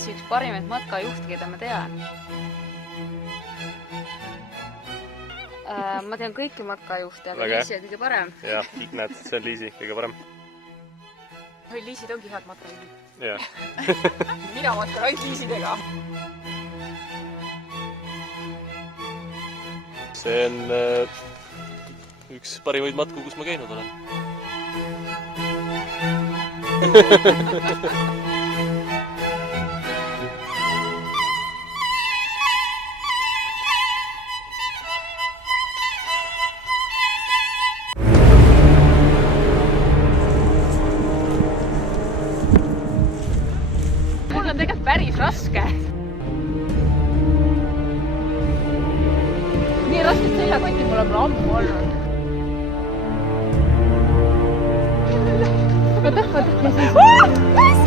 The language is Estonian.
Liisi üks parimaid matkajuhte, keda ma tean. Ma tean kõiki matkajuhte, aga Liisi on kõige parem. Jah, näed, see on Liisi kõige parem. Liisid ongi head matkajuhid. Jah. Mina matkan ainult Liisidega. See on üks parimaid matku, kus ma käinud olen. Mul on tegelikult päris raske. Nii rasket seljakotti mul on ammu olnud. Võta, ja siis.